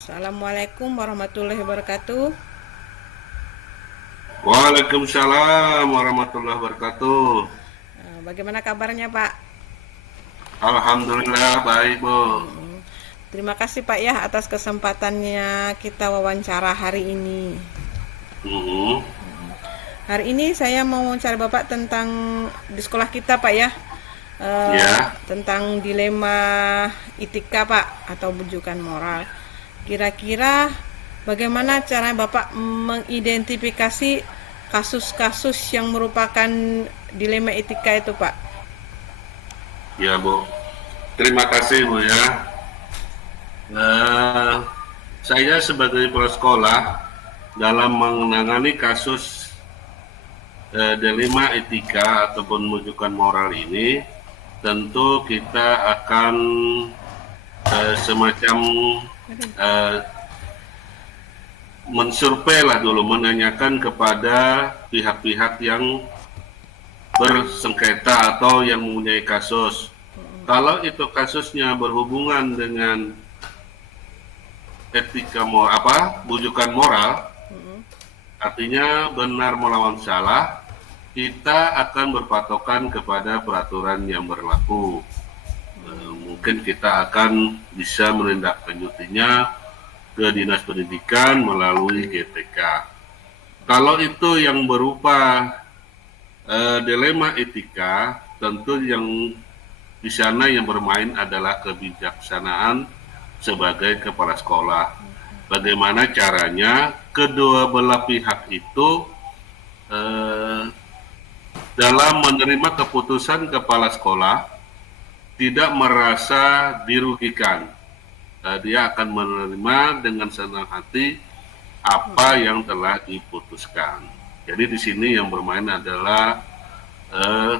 Assalamualaikum warahmatullahi wabarakatuh. Waalaikumsalam warahmatullahi wabarakatuh. Bagaimana kabarnya Pak? Alhamdulillah baik, Bu. Terima kasih Pak ya atas kesempatannya kita wawancara hari ini. Mhm. Hari ini saya mau wawancara Bapak tentang di sekolah kita Pak ya, Ya, tentang dilema etika Pak atau bujukan moral. Kira-kira bagaimana cara Bapak mengidentifikasi kasus-kasus yang merupakan dilema etika itu Pak? ya, Bu. Terima kasih, Bu ya. Eh, saya sebagai kepala sekolah dalam menangani kasus dilema etika ataupun rujukan moral ini, tentu kita akan semacam eh, mensurvei lah dulu, menanyakan kepada pihak-pihak yang bersengketa atau yang mempunyai kasus. Kalau itu kasusnya berhubungan dengan etika moral, bujukan moral, artinya benar melawan salah, kita akan berpatokan kepada peraturan yang berlaku. Mungkin kita akan bisa menindaklanjutinya ke Dinas Pendidikan melalui GPK. Kalau itu yang berupa dilema etika, tentu yang di sana yang bermain adalah kebijaksanaan sebagai kepala sekolah. Bagaimana caranya kedua belah pihak itu eh, dalam menerima keputusan kepala sekolah tidak merasa dirugikan. Dia akan menerima dengan senang hati apa yang telah diputuskan. Jadi di sini yang bermain adalah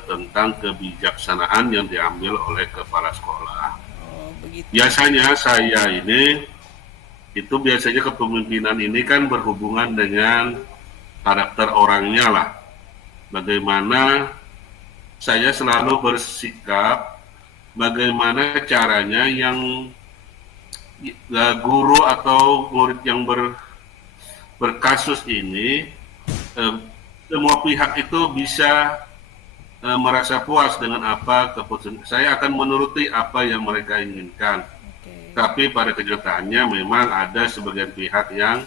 tentang kebijaksanaan yang diambil oleh kepala sekolah. Oh, begitu. Biasanya saya ini itu biasanya kepemimpinan ini kan berhubungan dengan karakter orangnya lah. Bagaimana saya selalu bersikap, bagaimana caranya yang guru atau murid yang berkasus ini eh, semua pihak itu bisa merasa puas dengan apa keputusan. Saya akan menuruti apa yang mereka inginkan. Oke. Tapi pada kenyataannya memang ada sebagian pihak yang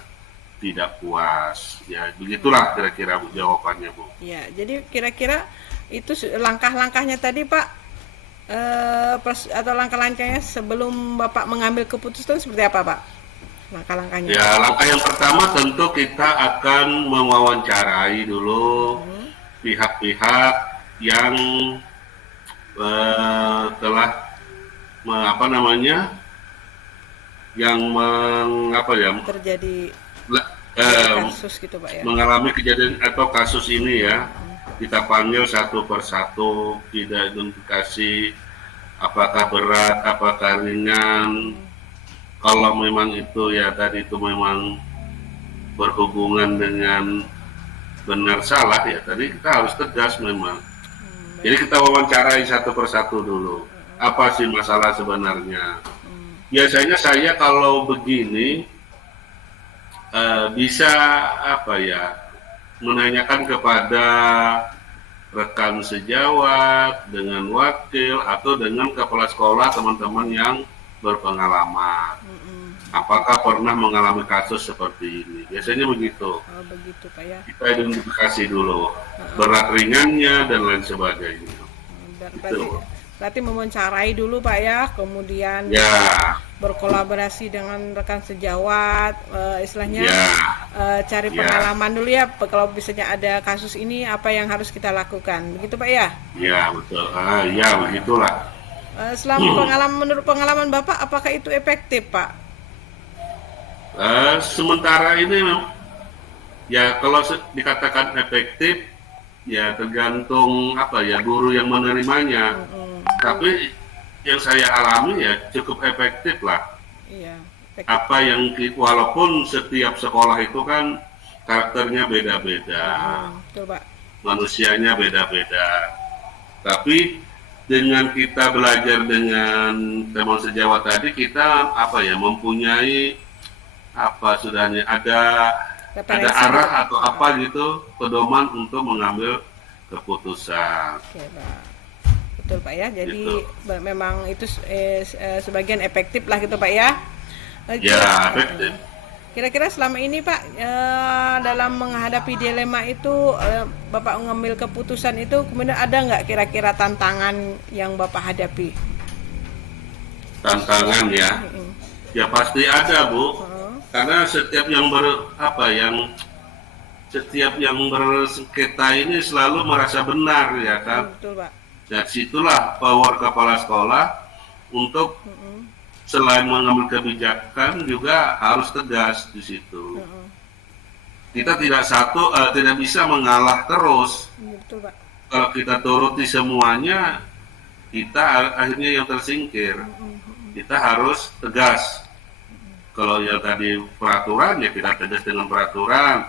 tidak puas. Ya, begitulah kira-kira jawabannya, Bu. Ya, jadi kira-kira itu langkah-langkahnya tadi Pak, atau langkah-langkahnya sebelum Bapak mengambil keputusan seperti apa Pak? Langkah-langkahnya. Ya, langkah yang pertama tentu kita akan mewawancarai dulu pihak-pihak yang telah apa namanya, yang Terjadi eh, kasus gitu Pak ya. mengalami kejadian atau kasus ini ya. Kita panggil satu persatu, tidak identifikasi apakah berat, apakah ringan. Kalau memang itu ya tadi itu memang berhubungan dengan benar salah ya tadi kita harus tegas memang. Jadi Baik. kita wawancarai satu persatu dulu. Apa sih masalah sebenarnya? Biasanya saya kalau begini bisa apa ya menanyakan kepada rekan sejawat, dengan wakil, atau dengan kepala sekolah teman-teman yang berpengalaman. Apakah pernah mengalami kasus seperti ini? Biasanya begitu. Oh, begitu Pak ya. Kita identifikasi dulu berat ringannya dan lain sebagainya. Berarti Itu. berarti mewawancarai dulu Pak ya, kemudian Ya, berkolaborasi dengan rekan sejawat, istilahnya ya, cari ya, pengalaman dulu ya, kalau misalnya ada kasus ini apa yang harus kita lakukan, begitu Pak ya. ya betul. Ya begitulah. Selama pengalaman, menurut pengalaman Bapak, apakah itu efektif Pak? Sementara ini ya kalau dikatakan efektif ya tergantung apa ya guru yang menerimanya. Tapi yang saya alami ya cukup efektif lah. Iya, efektif. Apa yang walaupun setiap sekolah itu kan karakternya beda-beda, Betul Pak. manusianya beda-beda. Tapi dengan kita belajar dengan teman sejawat tadi kita apa ya mempunyai apa sudahnya ada Referensi arah berarti. atau apa gitu pedoman untuk mengambil keputusan Oke, Pak. Betul, Pak ya. Jadi gitu. memang itu sebagian efektif lah gitu, Pak ya. Ya, Kira efektif. Kira-kira selama ini Pak, dalam menghadapi dilema itu, Bapak mengambil keputusan itu, kemudian ada nggak kira-kira tantangan yang Bapak hadapi? Tantangan ya. Mm-mm. Ya pasti ada, Bu. Oh, Karena setiap yang bersengketa ini selalu merasa benar ya kan. betul Pak. Dan situlah power kepala sekolah untuk Mm-mm. selain mengambil kebijakan juga harus tegas di situ. Mm-mm. Kita tidak bisa mengalah terus. Iya, betul Pak. Kalau kita turuti semuanya, kita akhirnya yang tersingkir. Mm-mm. Kita harus tegas. Kalau yang tadi peraturan ya kita tegas dengan peraturan.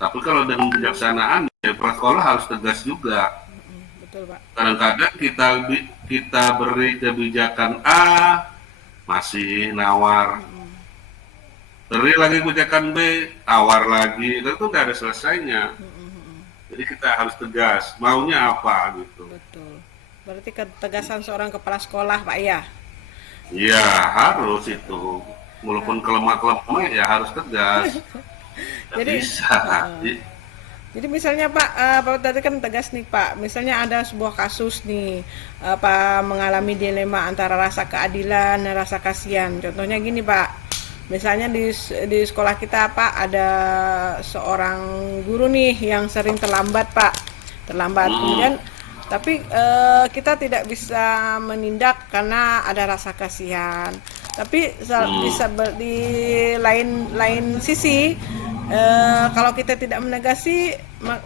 Tapi kalau dengan kebijaksanaan ya sekolah harus tegas juga. Mm-mm. Betul Pak. Kadang-kadang kita beri kebijakan A masih nawar, Mm-mm. beri lagi kebijakan B tawar lagi, itu nggak ada selesainya. Mm-mm. Jadi kita harus tegas maunya apa gitu. Betul. Berarti ketegasan seorang kepala sekolah Pak ya. Ya harus itu, walaupun kelemah-kelemah ya harus tegas. Nggak Jadi, bisa. Jadi misalnya Pak, Pak tadi kan tegas nih Pak. Misalnya ada sebuah kasus nih, Pak mengalami dilema antara rasa keadilan dan rasa kasihan. Contohnya gini Pak, misalnya di sekolah kita Pak ada seorang guru nih yang sering terlambat Pak, terlambat. Hmm, Kemudian tapi kita tidak bisa menindak karena ada rasa kasihan. Tapi hmm, di lain sisi, kalau kita tidak menegasi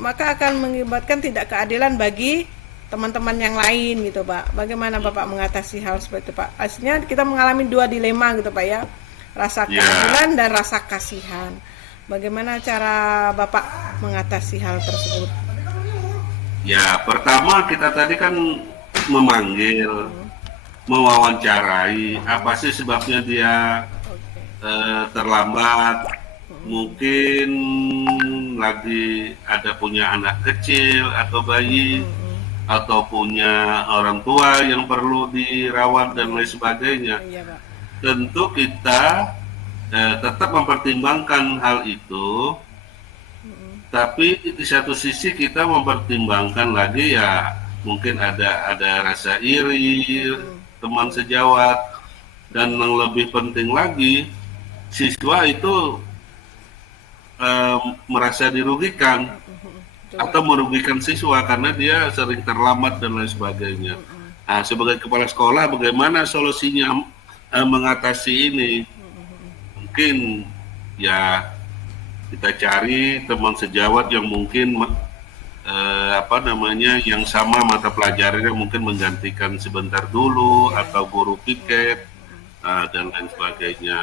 maka akan mengakibatkan tidak keadilan bagi teman-teman yang lain gitu Pak. Bagaimana Bapak mengatasi hal seperti itu Pak? Aslinya kita mengalami dua dilema gitu Pak ya, rasa ya, keadilan dan rasa kasihan. Bagaimana cara Bapak mengatasi hal tersebut? ya. Pertama kita tadi kan memanggil, Hmm, mewawancarai apa sih sebabnya dia oke. terlambat. Hmm, Mungkin lagi ada punya anak kecil atau bayi hmm, hmm. atau punya orang tua yang perlu dirawat dan Iya, lain sebagainya. iya Pak. Tentu kita tetap mempertimbangkan hal itu, Hmm, tapi di satu sisi kita mempertimbangkan lagi ya mungkin ada rasa iri hmm. teman sejawat, dan yang lebih penting lagi siswa itu merasa dirugikan Betul Pak. atau merugikan siswa karena dia sering terlambat dan lain sebagainya. Hmm, Nah, sebagai kepala sekolah, bagaimana solusinya mengatasi ini? Mungkin ya kita cari teman sejawat yang mungkin yang sama mata pelajarannya mungkin menggantikan sebentar dulu iya. atau guru piket dan lain sebagainya.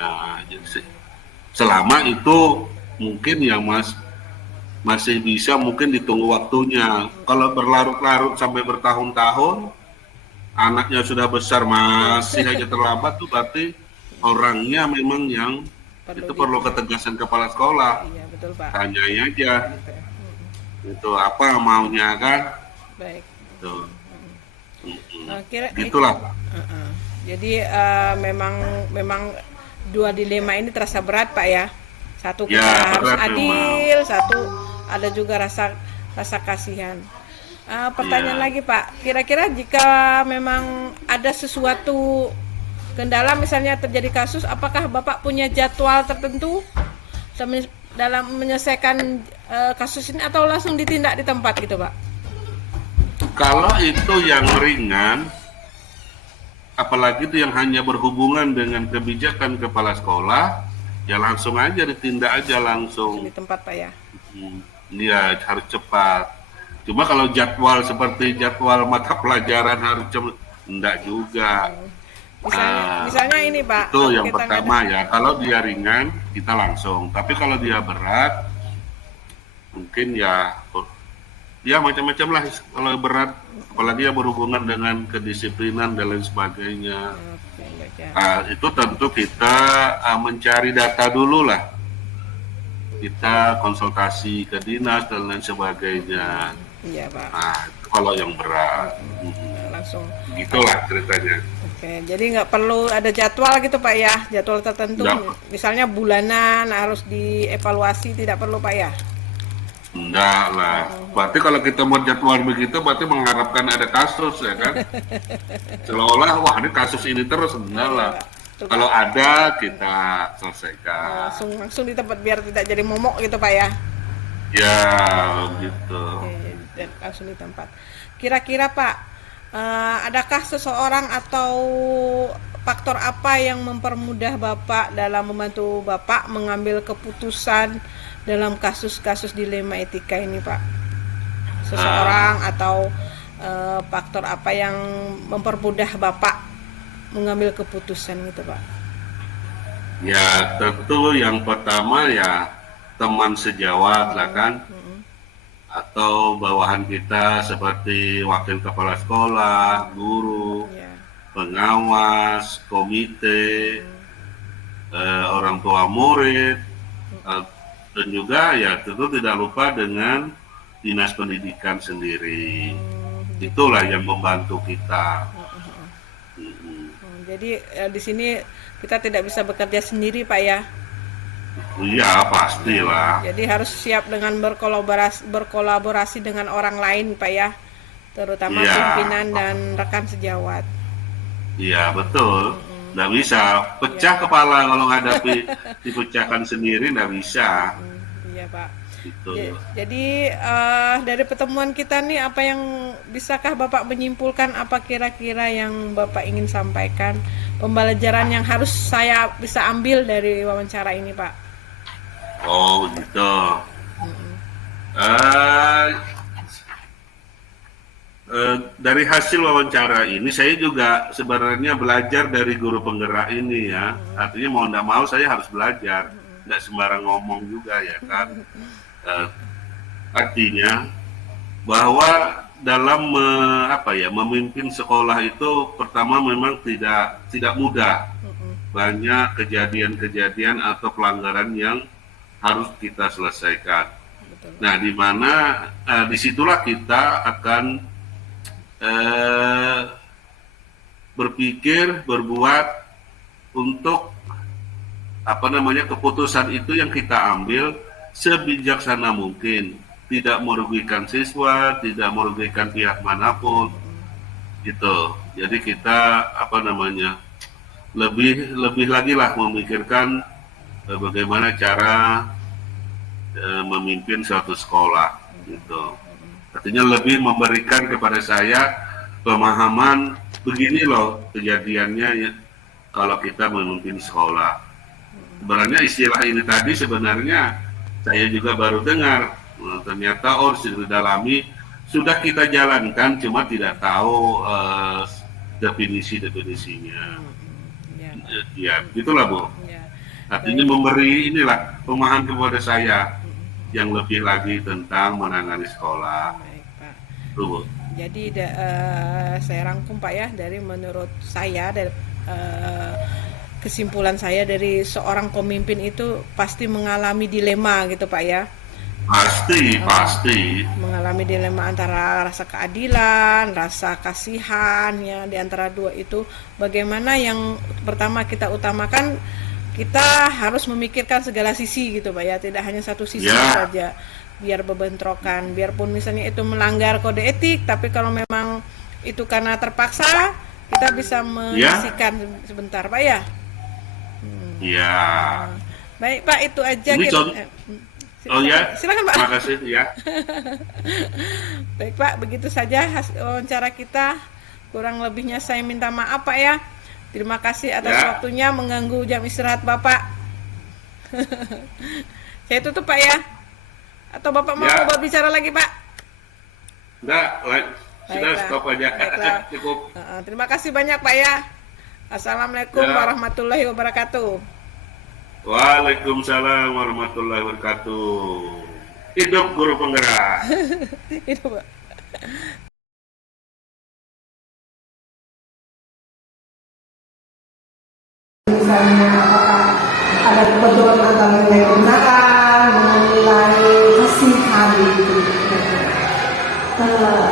Jadi, selama itu mungkin ya masih bisa mungkin ditunggu waktunya. Kalau berlarut-larut sampai bertahun-tahun, anaknya sudah besar masih aja terlambat tuh berarti orangnya memang yang Perlu itu di perlu ketegasan kepala sekolah. Iya, betul Pak. Tanya aja Gitu ya. itu apa maunya kan. Baik. Tuh. Kira Gitulah. uh-uh. Jadi memang memang dua dilema ini terasa berat Pak ya. Satu kita Ya harus berat memang. adil, satu ada juga rasa rasa kasihan. Pertanyaan Iya. lagi Pak, kira-kira jika memang ada sesuatu kendala misalnya terjadi kasus, apakah Bapak punya jadwal tertentu dalam menyelesaikan kasus ini atau langsung ditindak di tempat gitu Pak? Kalau itu yang ringan, apalagi itu yang hanya berhubungan dengan kebijakan kepala sekolah, ya langsung aja ditindak aja Langsung langsung. di tempat Pak ya? Iya harus cepat. Cuma kalau jadwal seperti jadwal mata pelajaran harus cepat, enggak juga. Misalnya ini Pak, Itu yang kita nggak ada. pertama ya. Kalau dia ringan kita langsung. Tapi kalau dia berat, mungkin ya macam-macam lah. Kalau berat, apalagi yang berhubungan dengan kedisiplinan dan lain sebagainya. Oke, baik ya. Itu tentu kita mencari data dulu lah. kita konsultasi ke dinas dan lain sebagainya. Iya Pak. Nah, itu kalau yang berat. Langsung. Gitulah ceritanya. Oke, jadi nggak perlu ada jadwal gitu Pak ya, jadwal tertentu, Nggak, misalnya bulanan harus dievaluasi, tidak perlu Pak ya? enggak lah. Berarti kalau kita buat jadwal begitu, berarti mengharapkan ada kasus, ya kan? Seolah-olah, wah ini kasus ini terus, enggak lah. Tuh, Pak. Kalau ada, kita selesaikan. Langsung langsung di tempat biar tidak jadi momok gitu Pak ya? Ya, gitu. Oke, dan langsung di tempat. Kira-kira Pak, adakah seseorang atau faktor apa yang mempermudah Bapak dalam membantu Bapak mengambil keputusan dalam kasus-kasus dilema etika ini Pak? Seseorang atau faktor apa yang mempermudah Bapak mengambil keputusan gitu Pak? Ya, tentu yang pertama ya teman sejawat lah kan. Atau bawahan kita seperti wakil kepala sekolah, guru, Ya. pengawas, komite, orang tua murid, eh, dan juga ya tentu tidak lupa dengan dinas pendidikan sendiri. Itulah yang membantu kita. Jadi di sini kita tidak bisa bekerja sendiri Pak ya. Iya, pastilah. Jadi harus siap dengan berkolaborasi dengan orang lain Pak ya, terutama Iya, pimpinan dan rekan sejawat. iya betul. Nggak bisa pecah kepala kalau ngadepi dipecahkan sendiri, nggak bisa. Iya Pak. Gitu. Jadi dari pertemuan kita nih, apa yang bisakah Bapak menyimpulkan, apa kira-kira yang Bapak ingin sampaikan, pembelajaran yang harus saya bisa ambil dari wawancara ini Pak? Oh gitu. Eh, dari hasil wawancara ini saya juga sebenarnya belajar dari guru penggerak ini ya. Artinya mau tidak mau saya harus belajar, tidak sembarang ngomong juga ya kan. Eh, artinya bahwa dalam memimpin sekolah itu pertama memang tidak mudah. Banyak kejadian-kejadian atau pelanggaran yang harus kita selesaikan. Betul. Nah, di mana disitulah kita akan berpikir, berbuat untuk keputusan itu yang kita ambil sebijaksana mungkin, tidak merugikan siswa, tidak merugikan pihak manapun, gitu. Jadi kita lebih lebih lagi lah memikirkan bagaimana cara memimpin suatu sekolah, gitu. Artinya lebih memberikan kepada saya pemahaman begini loh kejadiannya ya, kalau kita memimpin sekolah. Sebenarnya istilah ini tadi sebenarnya saya juga baru dengar. Nah, ternyata sudah didalami, sudah kita jalankan, cuma tidak tahu definisi-definisinya. Ya, Ya, gitulah Bu. ya. Artinya memberi inilah pemahaman kepada saya yang lebih lagi tentang menangani sekolah. Baik Pak. Tuh, Bu. Jadi saya rangkum Pak ya, dari menurut saya, dari kesimpulan saya, dari seorang pemimpin itu pasti mengalami dilema gitu Pak ya. Pasti. Mengalami dilema antara rasa keadilan, rasa kasihan ya, di antara dua itu bagaimana yang pertama kita utamakan, kita harus memikirkan segala sisi gitu Pak ya, tidak hanya satu sisi saja biar berbentrokan, biarpun misalnya itu melanggar kode etik, tapi kalau memang itu karena terpaksa, kita bisa menyisikan sebentar Pak ya. Iya. Baik Pak, itu aja Ini oh ya, silakan Pak. terima kasih ya. Baik Pak, begitu saja hasil wawancara kita. Kurang lebihnya saya minta maaf Pak ya. Terima kasih atas waktunya mengganggu jam istirahat Bapak. Saya tutup Pak ya. Atau Bapak mau berbicara lagi Pak? Enggak, sudah stop aja. Cukup. Terima kasih banyak Pak ya. Assalamualaikum warahmatullahi wabarakatuh. Waalaikumsalam warahmatullahi wabarakatuh. Hidup guru penggerak. Hidup Pak. Misalnya apakah ada kebetulan antara nilai penggunaan Eh,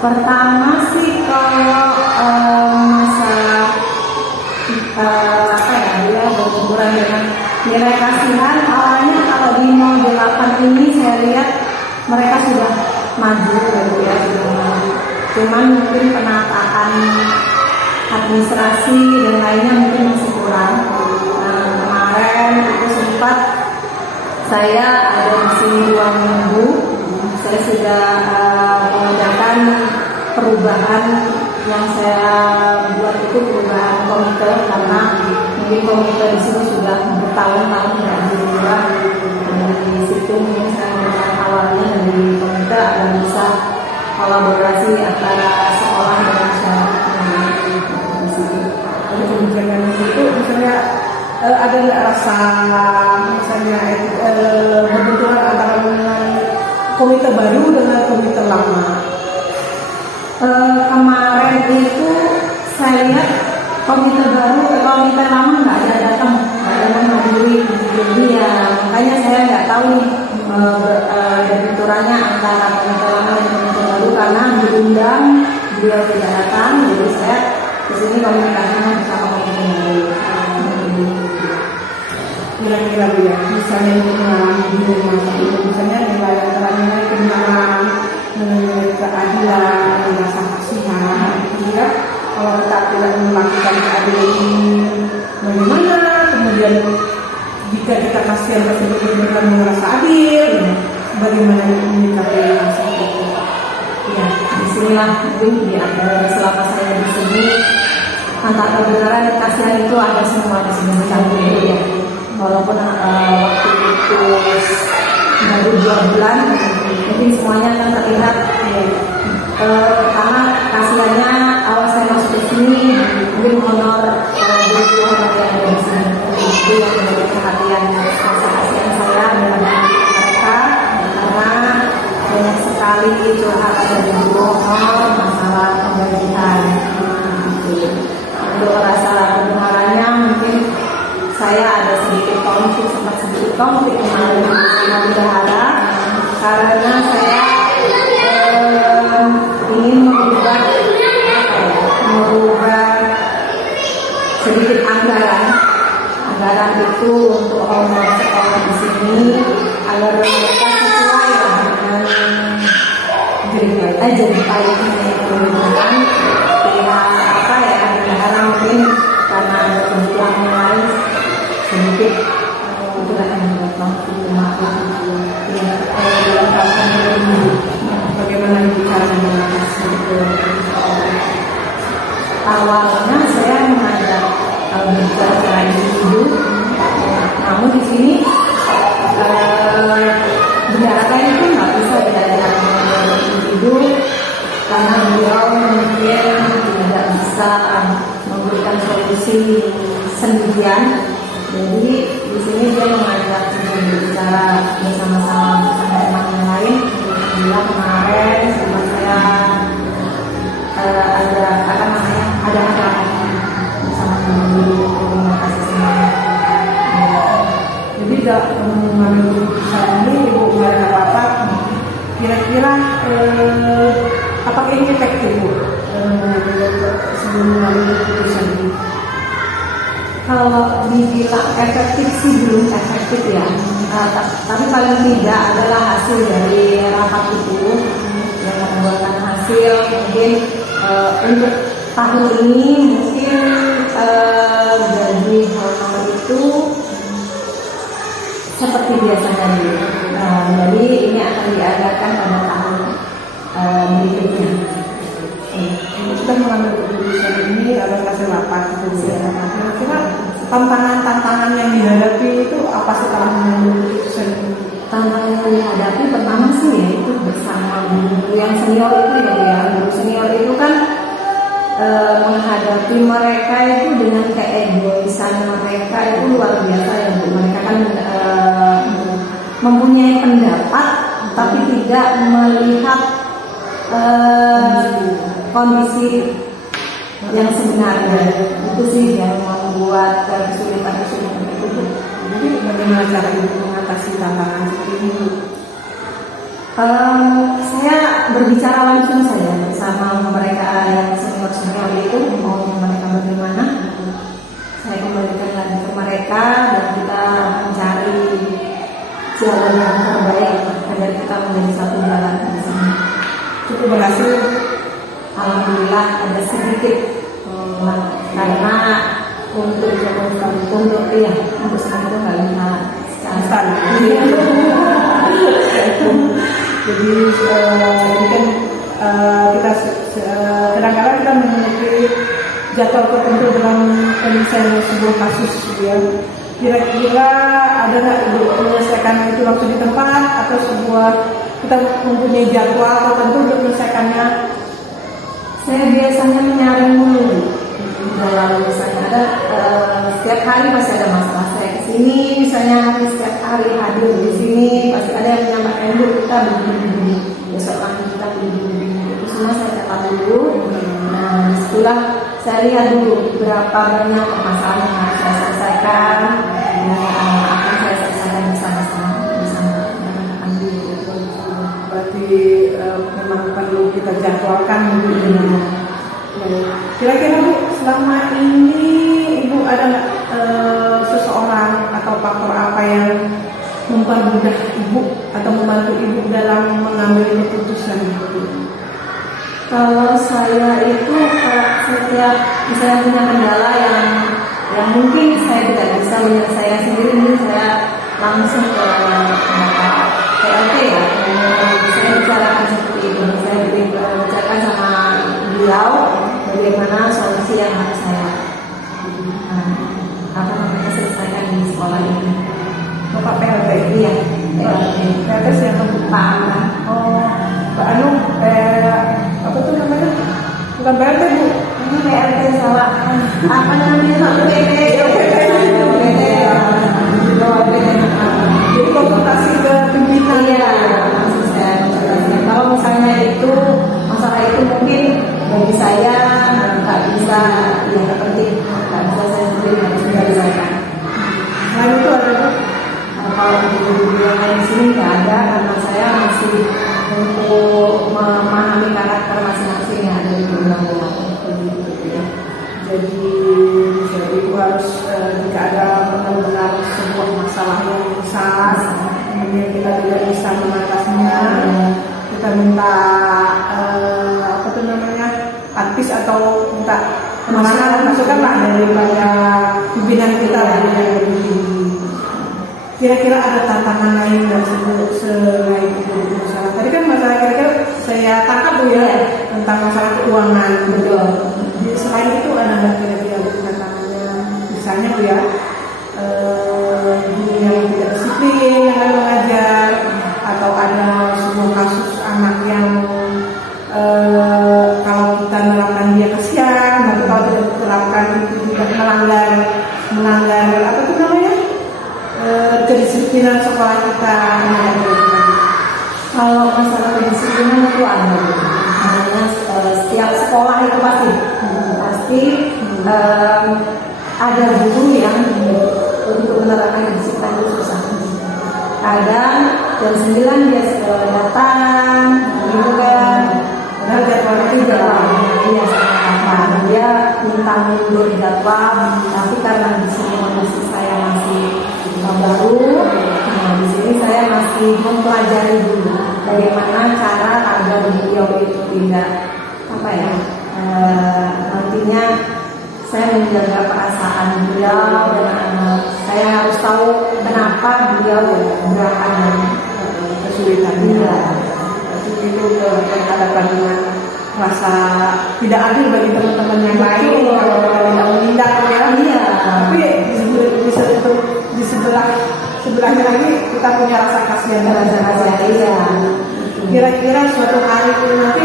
Pertama sih kalau masalah apa ya, dia berhubungan dengan nilai kasihan. Awalnya kalau di 08 ini saya lihat mereka sudah maju gitu ya, sudah maju. Cuman mungkin penataan administrasi dan lainnya mungkin masih kurang. Kemarin itu sempat saya ada di sini 2 minggu, saya sudah mengerjakan perubahan yang saya buat itu perubahan komite, karena mungkin komite di sini sudah bertahun-tahun tidak berubah. Di situ mungkin saya mengenal awalnya dari komite agar bisa kolaborasi antara sekolah dan masyarakat di sini. Ada kebijakan itu misalnya ada nggak rasa misalnya berbenturan antara dengan komite baru dengan komite lama? Kemarin itu saya lihat komite komite lama nggak ada datang, nggak ada menghadiri. Jadi ya makanya saya nggak tahu nih benturannya antara komite lama dan komite baru, karena diundang beliau tidak datang. Jadi saya kesini komunikasinya bersama komite baru. Kira-kira Bu ya, misalnya untuk mengalami di masa itu, misalnya nilai antaranya kebenaran, nilai keadilan, rasa kasihan, ya. Kalau kita tidak melakukan keadilan ini, bagaimana? Kemudian jika kita kasihan tersebut benar-benar merasa adil, ya, bagaimana menyikapi rasa itu? Ya, disinilah mungkin selama saya di sini antara kebenaran dan kasihan itu ada semua di sini campur ya. Walaupun waktu itu baru 2 bulan, mungkin semuanya kan terlihat karena kasihannya awal saya masuk ke sini mungkin honor guru yang ada di sini itu yang menjadi perhatian rasa kasihan saya dengan mereka, karena banyak sekali curhatan dari guru honor masalah pembagian. Untuk rasa kebenarannya mungkin saya ada sempat sedikit konflik kemarin dengan bendahara, karena saya ingin merubah sedikit anggaran itu untuk honor sekolah di sini agar mereka sesuai dengan jeritai pemerintahan pihak apa ya, bendahara mungkin karena ada kebutuhan yang lain sedikit itu akan membuat konflik dalam kawasan ini. Bagaimana cara mengatasi itu? Awalnya saya mengajak bicara individu, namun di sini bendahara itu nggak bisa diajak individu karena beliau mungkin tidak bisa memberikan solusi sendirian. Jadi di sini dia mengajak bicara bersama-sama teman yang lain. Bila kemarin sama saya ada bersama guru komunikasi semuanya. Jadi tidak mengambil keputusan ini, Ibu nggak ada apa-apa. Kira-kira apakah ini efektif Bu sebelum mengambil keputusan ini? Kalau dibilang efektif sih belum efektif ya. Tapi paling tidak adalah hasil dari rapat itu yang membuahkan hasil. Mungkin untuk tahun ini mungkin gaji honor itu seperti biasanya dulu. Jadi ini akan diadakan pada tahun berikutnya. Sudah mengambil keputusan ini ada hasil rapat kemudian. Kira-kira tantangan yang dihadapi itu apa setelah mengambil keputusan ini? Tantangan yang dihadapi pertama sih ya itu bersama guru yang senior itu ya, guru senior itu kan menghadapi mereka itu dengan keegoisan mereka itu luar biasa ya. Mereka kan mempunyai pendapat tapi tidak melihat kondisi yang sebenarnya. Itu sih yang membuat kesulitan itu. Jadi bagaimana cara Ibu mengatasi tantangan seperti ini? Saya berbicara langsung saja bersama mereka yang senior itu, mau mereka bagaimana. Saya kembalikan lagi ke mereka dan kita mencari jalan yang terbaik agar kita menjadi satu jalan di sini. Cukup berhasil. Alhamdulillah ada sedikit karena untuk iya untuk semua itu nggak bisa secara Jadi ini kan kita kadang-kadang kita memiliki jadwal tertentu dalam penyelesaian sebuah kasus ya. Kira-kira ada nggak Ibu menyelesaikan itu waktu di tempat atau kita mempunyai jadwal tertentu untuk menyelesaikannya? Saya biasanya menyaring dulu dalam misalnya ada setiap hari pasti ada masalah. Saya kesini misalnya setiap hari hadir di sini pasti ada yang menyampaikan dulu kita begini besok lagi kita begini itu semua saya catat dulu. Nah setelah saya lihat dulu berapa banyak permasalahan yang harus saya selesaikan dan akan saya selesaikan bersama-sama ambil. Berarti memang perlu kita jadwalkan Kira-kira Bu, selama ini Ibu ada nggak seseorang atau faktor apa yang mempermudah Ibu atau membantu Ibu dalam mengambil keputusan? Kalau saya itu setiap misalnya punya kendala yang mungkin saya tidak bisa menyelesaikan sendiri, ini saya langsung ke PLT ya. Saya bicarakan seperti itu, saya bicarakan sama beliau bagaimana solusi yang harus saya selesaikan di sekolah ini. Bapak PLT? Iya, PLT. PLT siapa Bu? Pak Anu. Oh, Pak Anu, apa tuh namanya? Bukan PLT Bu? Ini PLT salah. Apa namanya Pak PT? Jadi konsultasi ke pimpinan. Iya, maksud saya. Kalau misalnya itu masalah itu mungkin bagi saya nggak bisa, ya nggak penting, nggak bisa saya sendiri harus menyelesaikan. Selain itu ada Bu? Kalau di yang lain di sini nggak ada karena saya masih untuk memahami karakter masing-masing yang ada di undang-undang ya. Jadi itu harus jika ada benar-benar sebuah masalah yang besar, kemudian kita tidak bisa mengatasinya, kita minta apa tuh namanya advis atau minta masukan lah daripada pimpinan kita yang lebih tinggi. Kira-kira ada tantangan lain dan selain itu masalah. Tadi kan masalah kira-kira saya tangkap Bu ya tentang masalah keuangan. Betul. Selain itu ada nggak kira-kira tantangannya? Misalnya Bu ya, guru yang tidak disiplin yang mengajar, atau ada sebuah kasus anak yang kalau kita menerapkan dia kasihan, tapi kalau tidak diterapkan itu juga melanggar apa itu namanya? Kedisiplinan sekolah kita. Kalau masalah kedisiplinan itu ada, namanya setiap sekolah itu pasti ada guru yang untuk menerapkan kedisiplinan itu susah. Kadang jam 9 dia datang, gitu kan. Padahal jadwalnya itu jadwalnya sama dia minta mundur jadwal, tapi karena di sini kondisi saya masih baru, nah di sini saya masih mempelajari dulu bagaimana cara agar beliau itu tidak nantinya saya menjaga perasaan beliau dan saya harus tahu kenapa beliau berangkat dari kesulitan dia. Itu berhadapan dengan rasa tidak adil bagi teman-teman yang lain kalau kita tidak menindak ya. Iya. Tapi di sebelahnya lagi kita punya rasa kasihan dan rasa kasihan. Iya. Kira-kira suatu hari itu nanti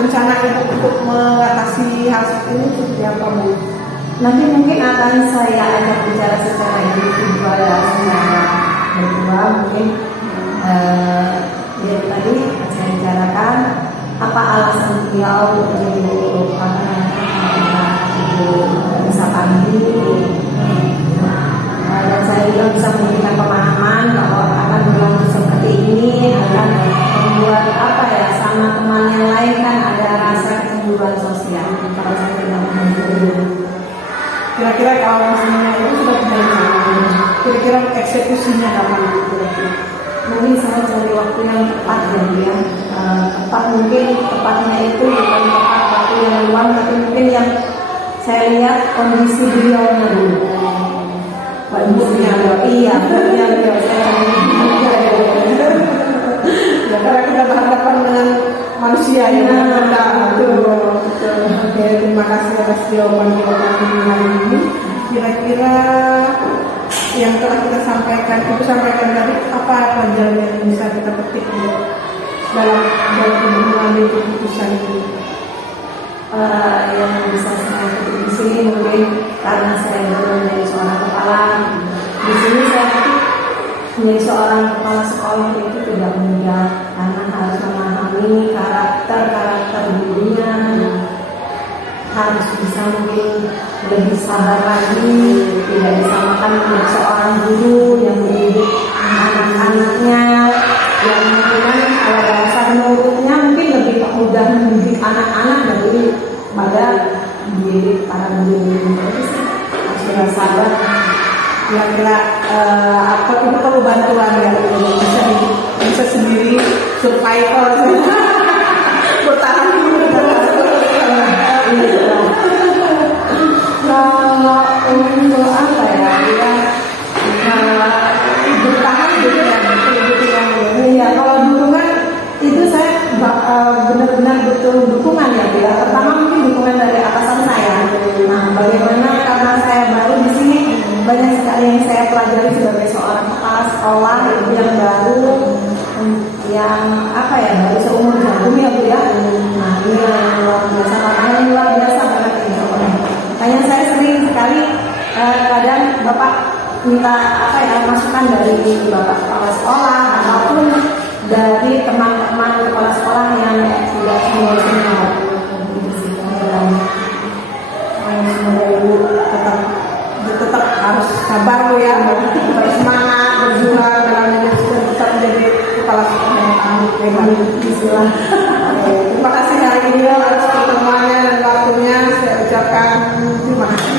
rencana Ibu untuk mengatasi hal seperti ini seperti apa Bu? Nanti mungkin akan saya ajak bicara secara individual ya, secara berdua mungkin. Dari tadi saya bicarakan apa alasan beliau untuk bisa pagi, dan saya juga bisa memberikan pemahaman bahwa akan berlangsung seperti ini akan membuat sama teman kira-kira kalau misalnya itu sudah tidak jalan, kira-kira eksekusinya kapan kira-kira? Mungkin saya cari waktu yang tepat ya, tepat mungkin tepatnya itu bukan tepat waktu yang luang, tapi mungkin yang saya lihat kondisi beliaunya dulu. Kondisinya iya, beliau saya cari ya, karena kita berhadapan dengan manusia yang betul. Oke, terima kasih atas jawaban hari ini. Kira-kira yang telah kita sampaikan, itu sampaikan tadi apa pelajaran yang bisa kita petik dalam mengambil keputusan ini? Yang bisa saya petik di sini mungkin karena saya belum menjadi seorang kepala. Di sini saya menjadi seorang kepala sekolah itu tidak mudah karena harus memahami karakter gurunya, harus bisa mungkin lebih sabar lagi, tidak disamakan dengan seorang guru yang mendidik anak-anaknya, yang mungkin kalau bahasa menurutnya mungkin lebih mudah mendidik anak-anak daripada mendidik para guru. Itu sih harus dengan sabar. Kira-kira apa itu perlu bantuan ya, bisa sendiri survival bertahan hidup. Kalau untuk apa ya, dia bertahan gitu ya. Kalau dukungan itu saya benar-benar butuh dukungan ya. Pertama mungkin dukungan dari atasan saya. Nah, bagaimana karena saya baru di sini, banyak sekali yang saya pelajari sebagai seorang kepala sekolah yang baru, yang apa ya, baru seumur jagung ya Bu ya. Nah, ini yang luar biasa, makanya luar biasa banget ini. Makanya saya sering sekali kadang Bapak minta apa ya, masukan dari Bapak kepala sekolah ataupun dari teman-teman kepala sekolah yang sudah senior. Semoga Ibu tetap harus sabar Bu ya, harus semangat berjuang dalam tetap menjadi kepala sekolah yang hebat. Bismillah. Terima kasih hari ini atas pertemuannya dan waktunya, saya ucapkan terima kasih.